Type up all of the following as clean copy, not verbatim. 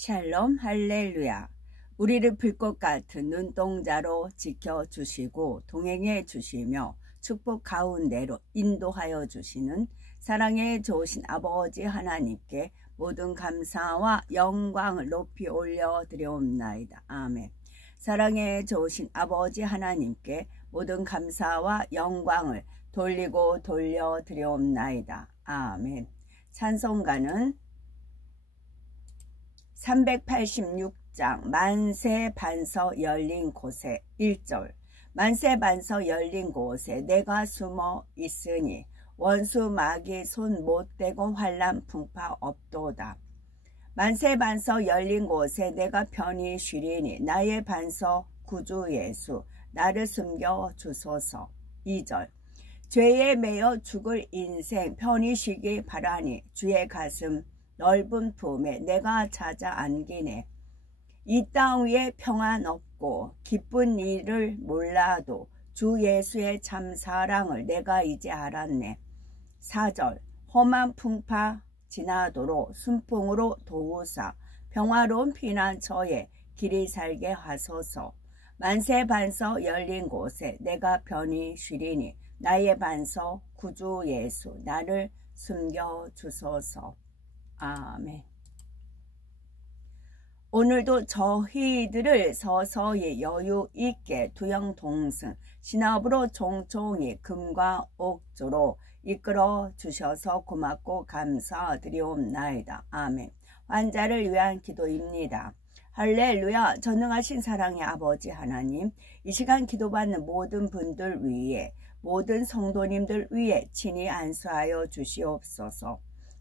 샬롬 할렐루야. 우리를 불꽃 같은 눈동자로 지켜주시고 동행해 주시며 축복 가운데로 인도하여 주시는 사랑에 좋으신 아버지 하나님께 모든 감사와 영광을 높이 올려드리옵나이다. 아멘. 사랑에 좋으신 아버지 하나님께 모든 감사와 영광을 돌리고 돌려드리옵나이다. 아멘. 찬송가는 386장 만세 반서 열린 곳에 1절. 만세 반서 열린 곳에 내가 숨어 있으니 원수 마귀 손 못대고 환난 풍파 없도다. 만세 반서 열린 곳에 내가 편히 쉬리니 나의 반서 구주 예수 나를 숨겨 주소서. 2절. 죄에 매여 죽을 인생 편히 쉬기 바라니 주의 가슴 넓은 품에 내가 찾아 안기네. 이 땅 위에 평안 없고 기쁜 일을 몰라도 주 예수의 참 사랑을 내가 이제 알았네. 4절. 험한 풍파 지나도록 순풍으로 도우사 평화로운 피난처에 길이 살게 하소서. 만세 반서 열린 곳에 내가 편히 쉬리니 나의 반서 구주 예수 나를 숨겨 주소서. 아멘. 오늘도 저희들을 서서히 여유 있게 두영동승 신업으로 종종이 금과 옥조로 이끌어 주셔서 고맙고 감사드리옵나이다. 아멘. 환자를 위한 기도입니다. 할렐루야. 전능하신 사랑의 아버지 하나님, 이 시간 기도받는 모든 분들 위에 모든 성도님들 위에 친히 안수하여 주시옵소서.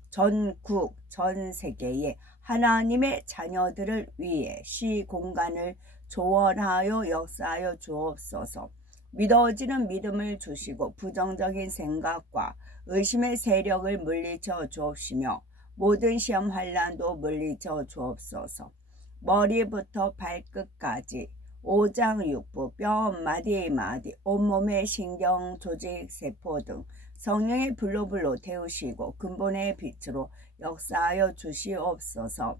전국 전 세계에 하나님의 자녀들을 위해 시공간을 조언하여 역사하여 주옵소서. 믿어지는 믿음을 주시고 부정적인 생각과 의심의 세력을 물리쳐 주옵시며 모든 시험 환난도 물리쳐 주옵소서. 머리부터 발끝까지 오장육부 뼈 마디마디 온몸의 신경 조직 세포 등 성령의 불로 태우시고 근본의 빛으로 역사하여 주시옵소서.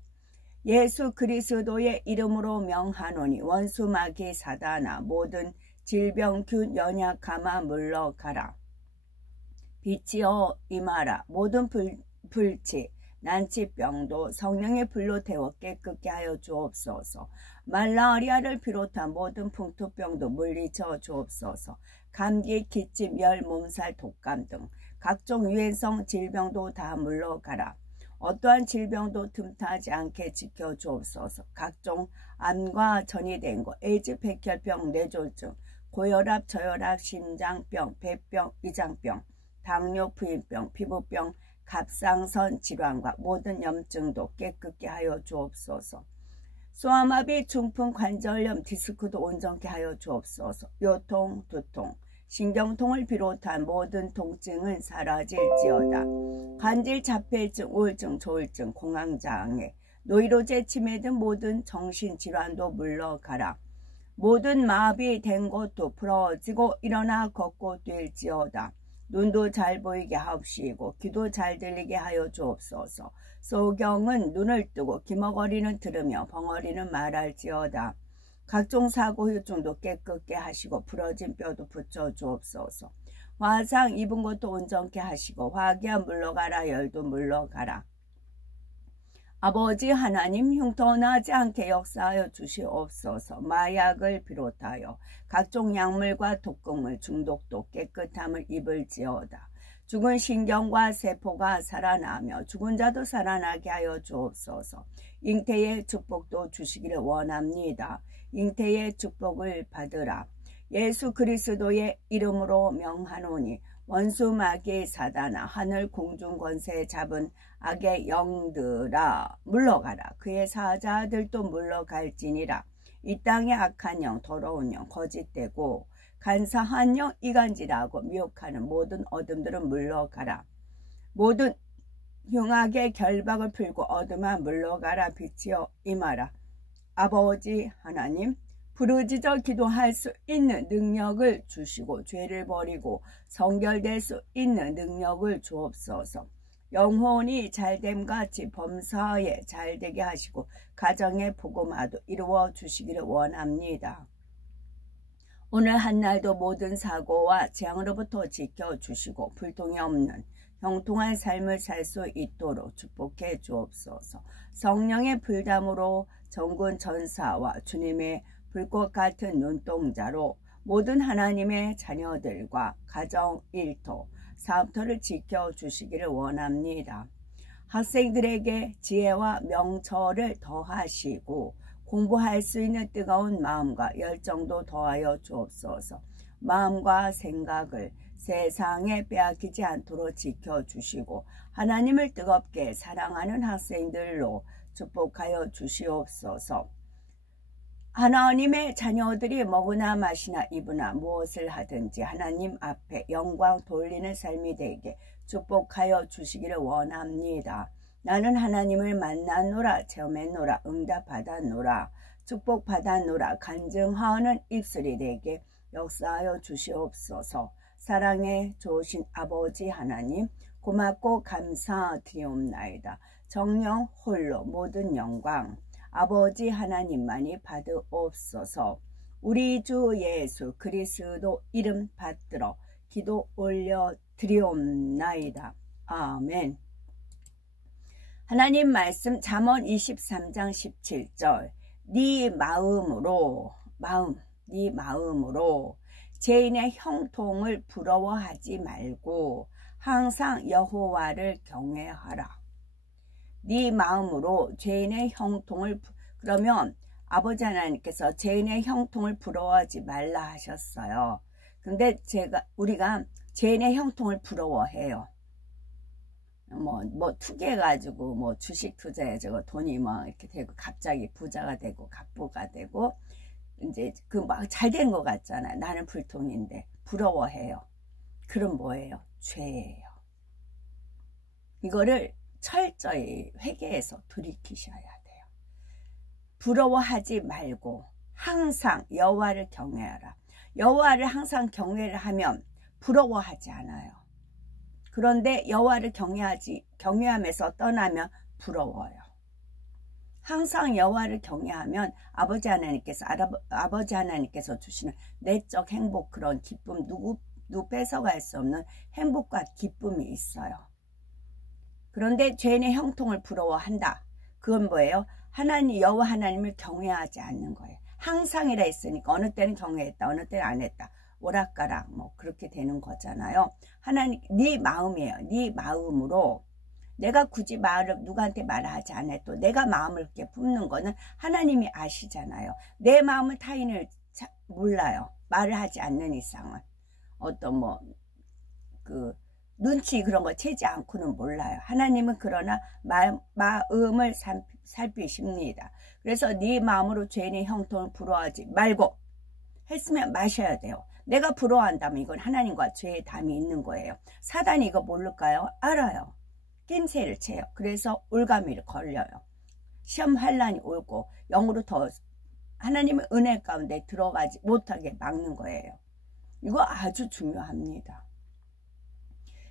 예수 그리스도의 이름으로 명하노니 원수 마귀 사단아 모든 질병균 연약함아 물러가라. 빛이여 임하라. 모든 불치 난치병도 성령의 불로 태워 깨끗게 하여 주옵소서. 말라리아를 비롯한 모든 풍토병도 물리쳐 주옵소서. 감기, 기침, 열, 몸살, 독감 등 각종 유해성 질병도 다 물러가라. 어떠한 질병도 틈타지 않게 지켜주옵소서. 각종 암과 전이된 것, 에이즈, 백혈병, 뇌졸중, 고혈압, 저혈압, 심장병, 배병, 위장병, 당뇨, 부인병, 피부병, 갑상선 질환과 모든 염증도 깨끗게 하여 주옵소서. 소아마비, 중풍, 관절염, 디스크도 온전케 하여 주옵소서. 요통, 두통, 신경통을 비롯한 모든 통증은 사라질지어다. 간질, 자폐증, 우울증, 조울증, 공황장애, 노이로제, 치매 등 모든 정신질환도 물러가라. 모든 마비된 것도 풀어지고 일어나 걷고 뛸지어다. 눈도 잘 보이게 하옵시고 귀도 잘 들리게 하여 주옵소서. 소경은 눈을 뜨고 기머거리는 들으며 벙어리는 말할지어다. 각종 사고 후유증도 깨끗게 하시고 부러진 뼈도 붙여 주옵소서. 화상 입은 것도 온전케 하시고 화기야 물러가라. 열도 물러가라. 아버지 하나님, 흉터나지 않게 역사하여 주시옵소서. 마약을 비롯하여 각종 약물과 독극물 중독도 깨끗함을 입을지어다. 죽은 신경과 세포가 살아나며 죽은 자도 살아나게 하여 주옵소서. 잉태의 축복도 주시기를 원합니다. 잉태의 축복을 받으라. 예수 그리스도의 이름으로 명하노니 원수 마귀 사단아 하늘 공중 권세 잡은 악의 영들아 물러가라. 그의 사자들도 물러갈지니라. 이 땅의 악한 영, 더러운 영, 거짓되고 간사한 영, 이간질하고 미혹하는 모든 어둠들은 물러가라. 모든 흉악의 결박을 풀고 어둠아 물러가라. 빛이여 임하라. 아버지 하나님, 부르짖어 기도할 수 있는 능력을 주시고 죄를 버리고 성결될 수 있는 능력을 주옵소서. 영혼이 잘됨과 같이 범사에 잘되게 하시고 가정의 복음화도 이루어 주시기를 원합니다. 오늘 한날도 모든 사고와 재앙으로부터 지켜주시고 불통이 없는 형통한 삶을 살 수 있도록 축복해 주옵소서. 성령의 불담으로 전군 전사와 주님의 불꽃 같은 눈동자로 모든 하나님의 자녀들과 가정 일터, 사업터를 지켜주시기를 원합니다. 학생들에게 지혜와 명철을 더하시고 공부할 수 있는 뜨거운 마음과 열정도 더하여 주옵소서. 마음과 생각을 세상에 빼앗기지 않도록 지켜주시고 하나님을 뜨겁게 사랑하는 학생들로 축복하여 주시옵소서. 하나님의 자녀들이 먹으나 마시나 입으나 무엇을 하든지 하나님 앞에 영광 돌리는 삶이 되게 축복하여 주시기를 원합니다. 나는 하나님을 만났노라, 체험했노라, 응답받았노라, 축복받았노라 간증하는 입술이 되게 역사하여 주시옵소서. 사랑에 좋으신 아버지 하나님, 고맙고 감사드리옵나이다. 정령 홀로 모든 영광 아버지 하나님만이 받으옵소서. 우리 주 예수 그리스도 이름 받들어 기도 올려 드리옵나이다. 아멘. 하나님 말씀 잠언 23장 17절. 네 마음으로 죄인의 형통을 부러워하지 말고 항상 여호와를 경외하라. 네 마음으로 죄인의 형통을, 그러면 아버지 하나님께서 죄인의 형통을 부러워하지 말라 하셨어요. 근데 우리가 죄인의 형통을 부러워해요. 뭐 투기해가지고 뭐 주식 투자해가지고 돈이 막 이렇게 되고 갑자기 부자가 되고 갑부가 되고 이제 그 막 잘 된 것 같잖아요. 나는 불통인데 부러워해요. 그럼 뭐예요? 죄예요. 이거를 철저히 회개해서 돌이키셔야 돼요. 부러워하지 말고 항상 여호와를 경외하라. 여호와를 항상 경외를 하면 부러워하지 않아요. 그런데 여호와를 경외하면서 떠나면 부러워요. 항상 여호와를 경외하면 아버지 하나님께서 주시는 내적 행복, 그런 기쁨, 누구 뺏어갈 수 없는 행복과 기쁨이 있어요. 그런데 죄인의 형통을 부러워한다. 그건 뭐예요? 여호와 하나님을 경외하지 않는 거예요. 항상이라 했으니까 어느 때는 경외했다, 어느 때는 안 했다. 오락가락 뭐 그렇게 되는 거잖아요. 하나님, 네 마음이에요. 네 마음으로. 내가 굳이 누구한테 말을 하지 않아도 내가 마음을 이렇게 품는 거는 하나님이 아시잖아요. 내 마음을 타인을 몰라요. 말을 하지 않는 이상은. 어떤 눈치 그런 거 채지 않고는 몰라요. 하나님은 그러나 마음을 살피십니다. 그래서 네 마음으로 죄인의 형통을 부러워하지 말고 했으면 마셔야 돼요. 내가 부러워한다면 이건 하나님과 죄의 담이 있는 거예요. 사단이 이거 모를까요? 알아요. 낌새를 채요. 그래서 올가미를 걸려요. 시험 환란이 오고 영으로 더 하나님의 은혜 가운데 들어가지 못하게 막는 거예요. 이거 아주 중요합니다.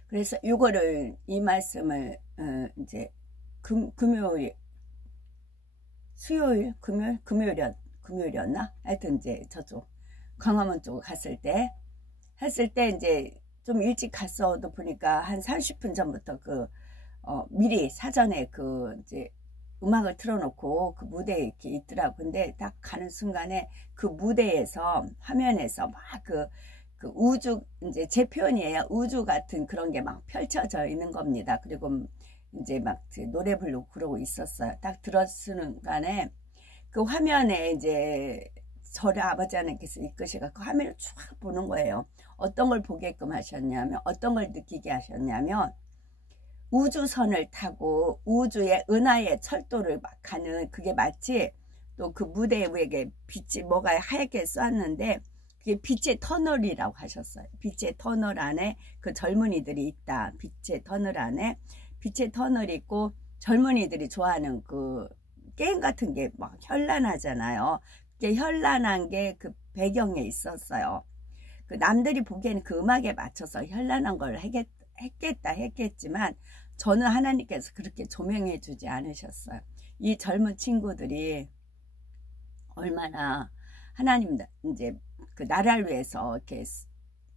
그래서 이 말씀을 이제 금요일이었나? 하여튼 이제 저쪽 광화문 쪽 했을 때 이제 좀 일찍 갔어도 보니까 한 30분 전부터 미리 사전에 이제 음악을 틀어놓고 그 무대에 이렇게 있더라고. 근데 딱 가는 순간에 그 무대에서 화면에서 막 그 우주, 이제 제 표현이에요. 우주 같은 그런 게 막 펼쳐져 있는 겁니다. 그리고 이제 막 노래 부르고 그러고 있었어요. 딱 들었는 순간에 그 화면에 이제 저를 아버지 하나님께서 이끄셔서 화면을 쫙 보는 거예요. 어떤 걸 보게끔 하셨냐면, 어떤 걸 느끼게 하셨냐면, 우주선을 타고 우주의 은하의 철도를 막 가는, 그게 마치 또 그 무대 위에 빛이 뭐가 하얗게 쐈는데 그게 빛의 터널이라고 하셨어요. 빛의 터널 안에 그 젊은이들이 있다. 빛의 터널 안에 빛의 터널이 있고 젊은이들이 좋아하는 그 게임 같은 게 막 현란하잖아요. 그게 현란한 게 그 배경에 있었어요. 그 남들이 보기에는 그 음악에 맞춰서 현란한 걸 했겠지만 저는 하나님께서 그렇게 조명해 주지 않으셨어요. 이 젊은 친구들이 얼마나 하나님 이제 그 나라를 위해서 이렇게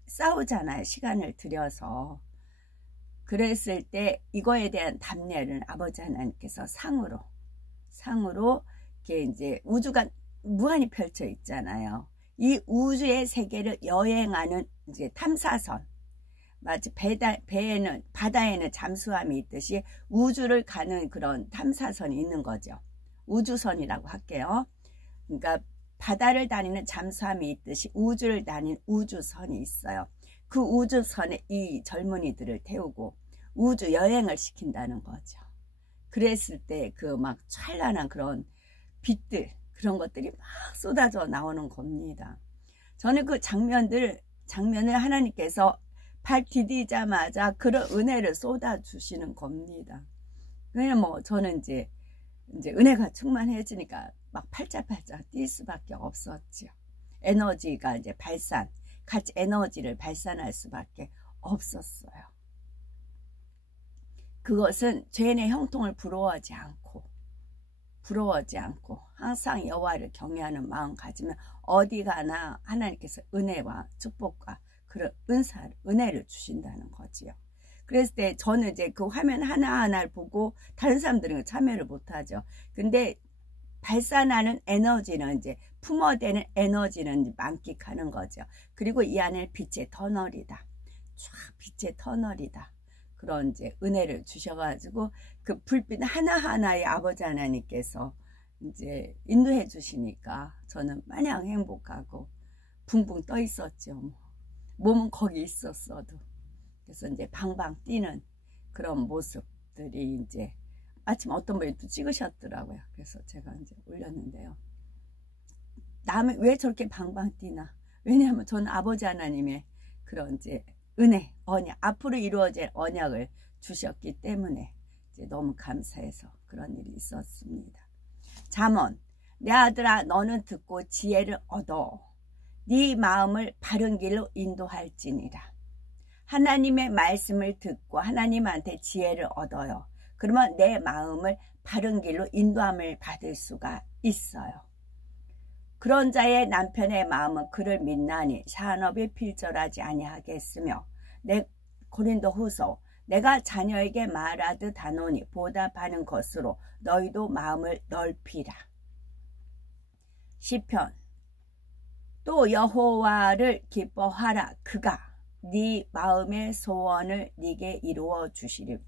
싸우잖아요. 시간을 들여서. 그랬을 때 이거에 대한 답례를 아버지 하나님께서 상으로 이렇게 이제 우주가 무한히 펼쳐 있잖아요. 이 우주의 세계를 여행하는 이제 탐사선, 마치 배에는 바다에는 잠수함이 있듯이 우주를 가는 그런 탐사선이 있는 거죠. 우주선이라고 할게요. 그러니까 바다를 다니는 잠수함이 있듯이 우주를 다니는 우주선이 있어요. 그 우주선에 이 젊은이들을 태우고 우주 여행을 시킨다는 거죠. 그랬을 때 그 막 찬란한 그런 빛들, 그런 것들이 막 쏟아져 나오는 겁니다. 저는 그 장면을 하나님께서 발 디디자마자 그런 은혜를 쏟아주시는 겁니다. 왜냐면 뭐 저는 이제 은혜가 충만해지니까 막 팔짝팔짝 뛸 수밖에 없었죠. 에너지가 이제 같이 에너지를 발산할 수밖에 없었어요. 그것은 죄인의 형통을 부러워하지 않고 항상 여호와를 경외하는 마음 가지면 어디 가나 하나님께서 은혜와 축복과 그런 은혜를 주신다는 거지요. 그랬을 때 저는 이제 그 화면 하나하나를 보고 다른 사람들은 참여를 못하죠. 근데 발산하는 에너지는 이제 품어대는 에너지는 만끽하는 거죠. 그리고 이 안에 빛의 터널이다. 쫙 빛의 터널이다. 그런 이제 은혜를 주셔가지고 그 불빛 하나하나의 아버지 하나님께서 이제 인도해 주시니까 저는 마냥 행복하고 붕붕 떠 있었죠. 몸은 거기 있었어도. 그래서 이제 방방 뛰는 그런 모습들이 이제 마침 어떤 분이 또 찍으셨더라고요. 그래서 제가 이제 올렸는데요. 남이 왜 저렇게 방방 뛰나? 왜냐하면 저는 아버지 하나님의 그런 이제 은혜, 언약, 앞으로 이루어질 언약을 주셨기 때문에 이제 너무 감사해서 그런 일이 있었습니다. 잠언, 내 아들아 너는 듣고 지혜를 얻어 네 마음을 바른 길로 인도할지니라. 하나님의 말씀을 듣고 하나님한테 지혜를 얻어요. 그러면 내 마음을 바른 길로 인도함을 받을 수가 있어요. 그런 자의 남편의 마음은 그를 믿나니 산업이 필절하지 아니하겠으며 고린도후서 내가 자녀에게 말하듯 하노니 보답하는 것으로 너희도 마음을 넓히라. 시편 또 여호와를 기뻐하라. 그가 네 마음의 소원을 네게 이루어 주시리로다.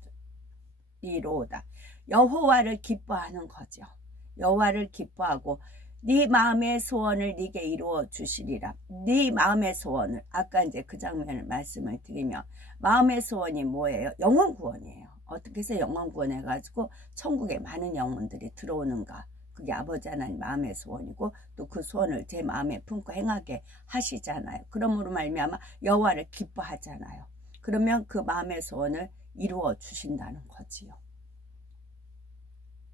여호와를 기뻐하는 거죠. 여호와를 기뻐하고 네 마음의 소원을 네게 이루어 주시리라. 네 마음의 소원을 아까 이제 그 장면을 말씀을 드리면 마음의 소원이 뭐예요? 영혼 구원이에요. 어떻게 해서 영혼 구원해가지고 천국에 많은 영혼들이 들어오는가? 그게 아버지 하나님 마음의 소원이고 또 그 소원을 제 마음에 품고 행하게 하시잖아요. 그러므로 말미암아 여호와를 기뻐하잖아요. 그러면 그 마음의 소원을 이루어 주신다는 거지요.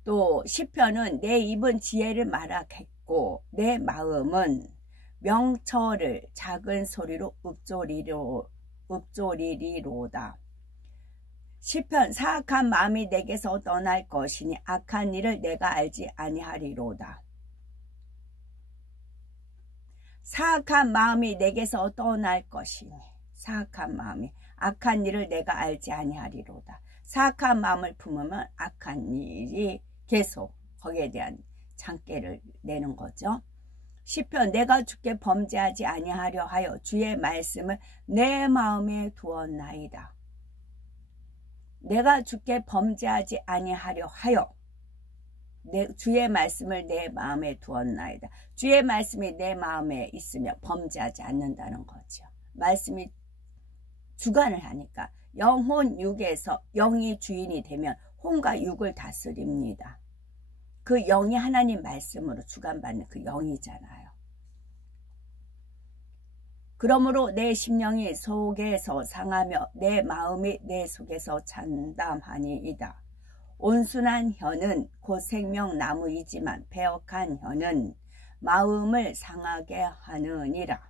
또 시편은 내 입은 지혜를 말하겠고 내 마음은 명철을 작은 소리로 읊조리리로다. 시편 사악한 마음이 내게서 떠날 것이니 악한 일을 내가 알지 아니하리로다. 사악한 마음이 내게서 떠날 것이니 사악한 마음이 악한 일을 내가 알지 아니하리로다. 사악한 마음을 품으면 악한 일이 계속 거기에 대한 장깨를 내는 거죠. 시편 내가 주께 범죄하지 아니하려 하여 주의 말씀을 내 마음에 두었나이다. 내가 주께 범죄하지 아니하려 하여 주의 말씀을 내 마음에 두었나이다. 주의 말씀이 내 마음에 있으면 범죄하지 않는다는 거죠. 말씀이 주관을 하니까 영혼 육에서 영이 주인이 되면 혼과 육을 다스립니다. 그 영이 하나님 말씀으로 주관받는 그 영이잖아요. 그러므로 내 심령이 속에서 상하며 내 마음이 내 속에서 참담하니이다. 온순한 혀는 곧 생명나무이지만 배역한 혀는 마음을 상하게 하느니라.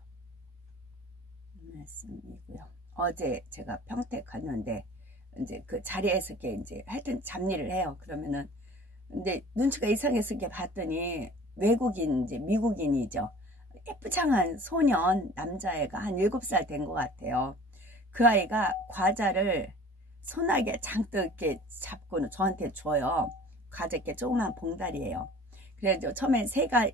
말씀이고요. 어제 제가 평택 갔는데 이제 그 자리에서 이렇게 이제 하여튼 잡일을 해요. 그러면은 근데 눈치가 이상해서 이렇게 봤더니 외국인 이제 미국인이죠. 예쁘장한 소년 남자애가 한 7살 된 것 같아요. 그 아이가 과자를 손아귀에 잔뜩 이렇게 잡고는 저한테 줘요. 과자 이렇게 조그만 봉다리예요. 그래서 처음엔 세 개가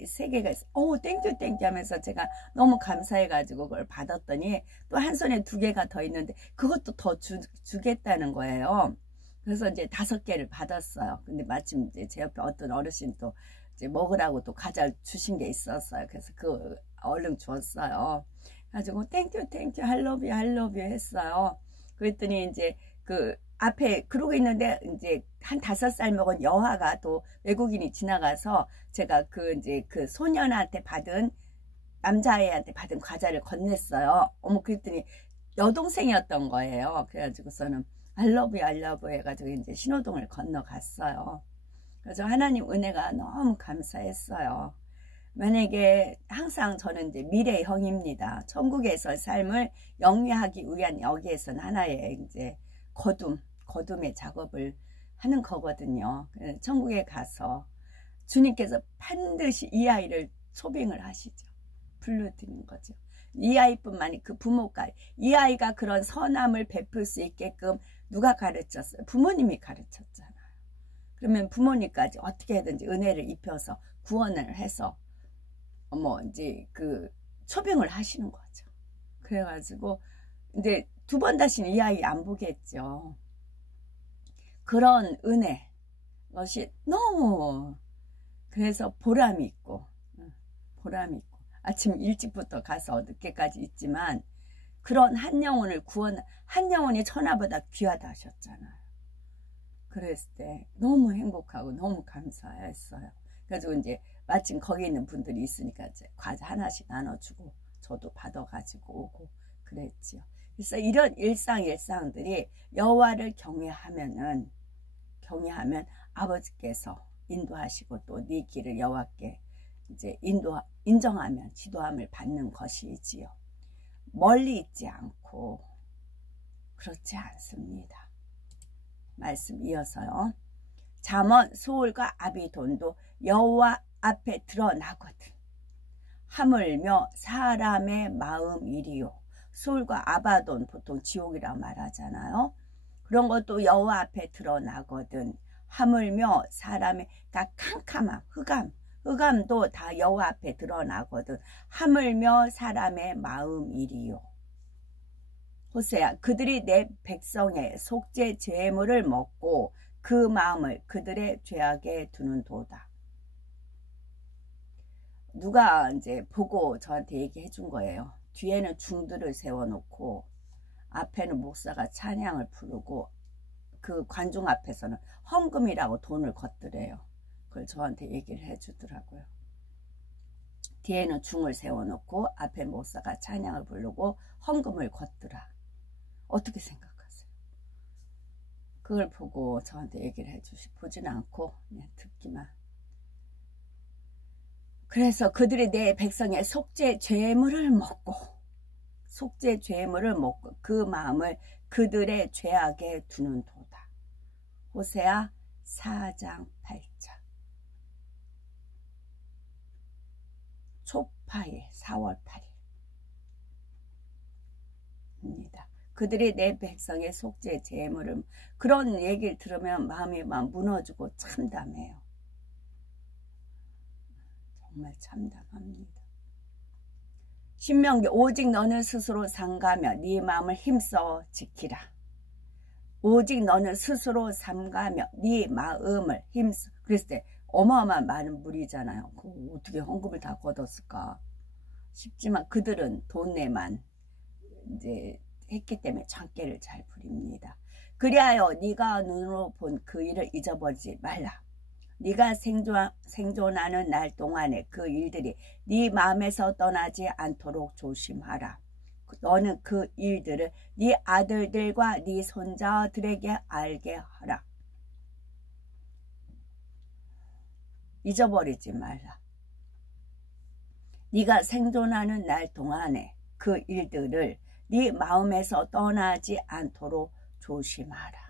있어. 땡큐 땡큐 하면서 제가 너무 감사해가지고 그걸 받았더니 또 한 손에 2개가 더 있는데 그것도 더 주겠다는 거예요. 그래서 이제 5개를 받았어요. 근데 마침 이제 제 옆에 어떤 어르신 또 이제 먹으라고 또 과자 주신 게 있었어요. 그래서 그 얼른 줬어요. 가지고 땡큐 땡큐 할로비 할로비 했어요. 그랬더니 이제 그 앞에 그러고 있는데 이제 한 5살 먹은 여화가 또 외국인이 지나가서 제가 그 이제 그 소년한테 받은 남자애한테 받은 과자를 건넸어요. 그랬더니 여동생이었던 거예요. 그래가지고서는 알러브 알러브 해가지고 이제 신호등을 건너갔어요. 그래서 하나님 은혜가 너무 감사했어요. 만약에 항상 저는 이제 미래형입니다. 천국에서 삶을 영위하기 위한 여기에서는 하나의 이제 거둠의 작업을 하는 거거든요. 천국에 가서 주님께서 반드시 이 아이를 초빙을 하시죠. 불러드리는 거죠. 이 아이뿐만이 그 부모까지 이 아이가 그런 선함을 베풀 수 있게끔 누가 가르쳤어요? 부모님이 가르쳤잖아요. 그러면 부모님까지 어떻게든지 은혜를 입혀서 구원을 해서 이제 그 초빙을 하시는 거죠. 그래가지고 이제 2번 다시는 이 아이 안 보겠죠. 그런 은혜 것이 너무 그래서 보람이 있고 아침 일찍부터 가서 늦게까지 있지만 그런 한 영혼을 한 영혼이 천하보다 귀하다 하셨잖아요. 그랬을 때 너무 행복하고 너무 감사했어요. 그래서 이제 마침 거기 있는 분들이 있으니까 이제 과자 하나씩 나눠주고 저도 받아가지고 오고 그랬지요. 그래서 이런 일상들이 여호와를 경외하면 아버지께서 인도하시고 또 네 길을 여호와께 이제 인정하면 지도함을 받는 것이지요. 멀리 있지 않고 그렇지 않습니다. 말씀 이어서요. 잠언 소울과 아비돈도 여호와 앞에 드러나거든. 하물며 사람의 마음이리요. 소울과 아바돈 보통 지옥이라고 말하잖아요. 그런 것도 여호와 앞에 드러나거든. 하물며 사람의 캄캄함, 흑암도 다 여호와 앞에 드러나거든. 하물며 사람의 마음이리요. 호세야, 그들이 내 백성의 속죄 제물을 먹고 그 마음을 그들의 죄악에 두는도다. 누가 이제 보고 저한테 얘기해 준 거예요. 뒤에는 중들을 세워놓고 앞에는 목사가 찬양을 부르고 그 관중 앞에서는 헌금이라고 돈을 걷더래요. 그걸 저한테 얘기를 해주더라고요. 뒤에는 중을 세워놓고 앞에 목사가 찬양을 부르고 헌금을 걷더라. 어떻게 생각하세요? 그걸 보고 저한테 얘기를 보지는 않고 그냥 듣기만. 그래서 그들이 내 백성의 속죄 죄물을 먹고 그 마음을 그들의 죄악에 두는도다. 호세아 4장 8절. 초파일 4월 8일입니다. 그들이 내 백성의 속죄 제물을 그런 얘기를 들으면 마음이 막 무너지고 참담해요. 정말 참담합니다. 신명기 오직 너는 스스로 삼가며 네 마음을 힘써 지키라. 오직 너는 스스로 삼가며 네 마음을 힘써. 그랬을 때 어마어마한 많은 무리잖아요. 어떻게 헌금을 다 걷었을까 싶지만 그들은 돈내만 이제 했기 때문에 장깨를 잘 부립니다. 그리하여 네가 눈으로 본 그 일을 잊어버리지 말라. 네가 생존하는 날 동안에 그 일들이 네 마음에서 떠나지 않도록 조심하라. 너는 그 일들을 네 아들들과 네 손자들에게 알게 하라. 잊어버리지 말라. 네가 생존하는 날 동안에 그 일들을 네 마음에서 떠나지 않도록 조심하라.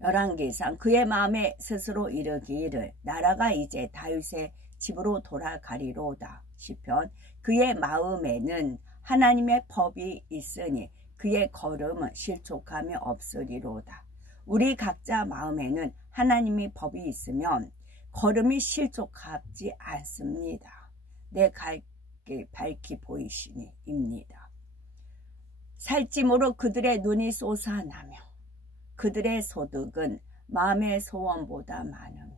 열왕기상 그의 마음에 스스로 이르기를 나라가 이제 다윗의 집으로 돌아가리로다. 시편 그의 마음에는 하나님의 법이 있으니 그의 걸음은 실족함이 없으리로다. 우리 각자 마음에는 하나님의 법이 있으면 걸음이 실족하지 않습니다. 내 갈 길 밝히 보이시니 입니다. 살찜으로 그들의 눈이 솟아나며 그들의 소득은 마음의 소원보다 많으며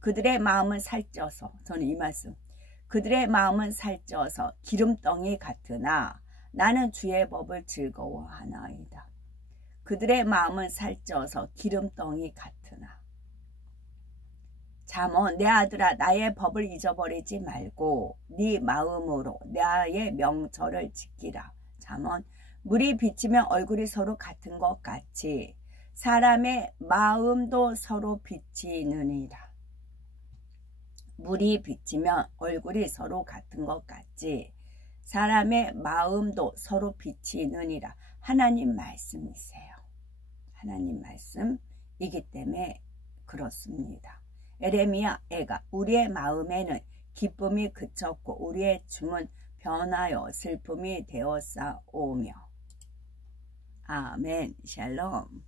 그들의 마음은 살쪄서, 저는 이 말씀, 그들의 마음은 살쪄서 기름덩이 같으나 나는 주의 법을 즐거워하나이다. 그들의 마음은 살쪄서 기름덩이 같으나. 잠언 내 아들아 나의 법을 잊어버리지 말고 네 마음으로 나의 명철을 지키라. 잠언 물이 비치면 얼굴이 서로 같은 것 같이 사람의 마음도 서로 비치느니라. 물이 비치면 얼굴이 서로 같은 것 같지 사람의 마음도 서로 비치느니라. 하나님 말씀이세요. 하나님 말씀이기 때문에 그렇습니다. 에레미야 애가 우리의 마음에는 기쁨이 그쳤고 우리의 춤은 변하여 슬픔이 되었사오며. 아멘. 샬롬.